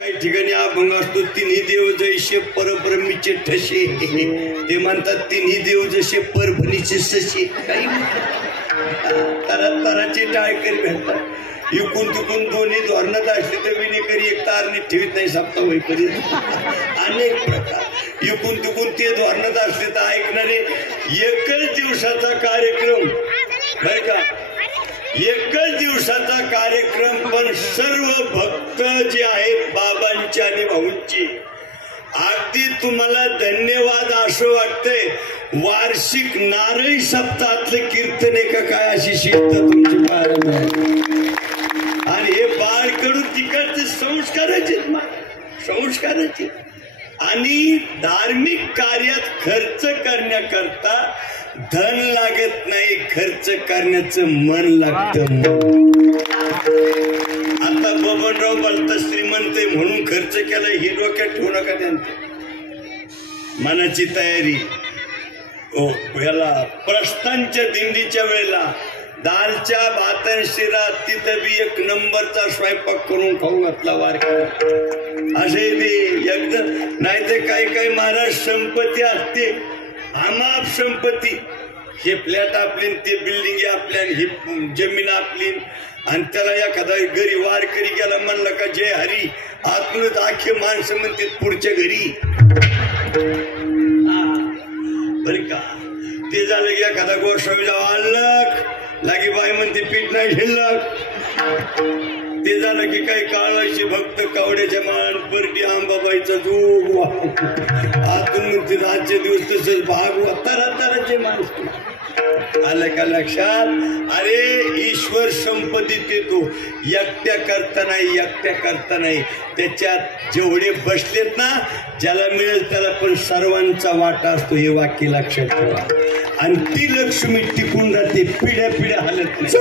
काही ठिकाणी अभंग असतो, तिन्ही देव जैसे परब्रह्मीचे ठसे, ते म्हणतात तिन्ही देव जसे परभणीचे ससे. काही तराचे टाळकर भेटतात. इकून तिकून दोन्ही धोरणात असले तर विनेकरी एक तारणी ठेवीत नाही सप्ताह होईपर्यंत. अनेक प्रकार इकून तिकून ते धोरणात असले तर ऐकणारे. एकच दिवसाचा कार्यक्रम बर का, एकच दिवसाचा कार्यक्रम, पण सर्व भक्त जे आहेत बाबांचे आणि भाऊंचे, अगदी तुम्हाला धन्यवाद असं वाटतंय. वार्षिक नारळी सप्ताहातलं कीर्तन आहे का काय अशी शिस्त तुमची पाहायला. आणि हे बाळकडून तिकडचे संस्काराचे संस्काराचे. आणि धार्मिक कार्यात खर्च करण्याकरता धन लागत नाही, खर्च करण्याचं मन लागतं. आता बबनराव बोलता श्रीमंत म्हणून खर्च केला हे डोक्यात ठेवू नका. त्यांचं मनाची तयारी. ह्याला प्रस्थानच्या दिंडीच्या वेळेला दालच्या भातन शिरा तिथं बी एक नंबरचा स्वयंपाक करून खाऊ घातला वारकरी. असे ते एकदम. नाही ते काही काही महाराज संपत्ती असते, अमाप संपत्ती. हे फ्लॅट आपली, ते बिल्डिंग आपल्या, ही जमीन आपली, आणि त्याला एखादा घरी वारकरी गेला म्हणलं का जय हरी, आतूनच आखे माणसं म्हणते पुढच्या घरी. बरं का, ते झालं की एखादा गोसावीला आणलं लागी बाई म्हणते पीठ नाही शिल्लक. ते झालं की काही काळाची भक्त कावड्याच्या मान परडी आंबाबाईचा जोग आतून म्हणते आजचे दिवस तसंच भागवा. तरातराचे माणसं. आलं का लक्षात? अरे ईश्वर संपत्ती देतो, एकट्या करता नाही, एकट्या करता नाही. त्याच्यात जेवढे बसलेत ना, ज्याला मिळेल त्याला पण सर्वांचा वाटा असतो, हे वाक्य लक्षात ठेवा. आणि ती लक्ष्मी टिकून राहते, पिढ्या पिढ्या हलत नाही.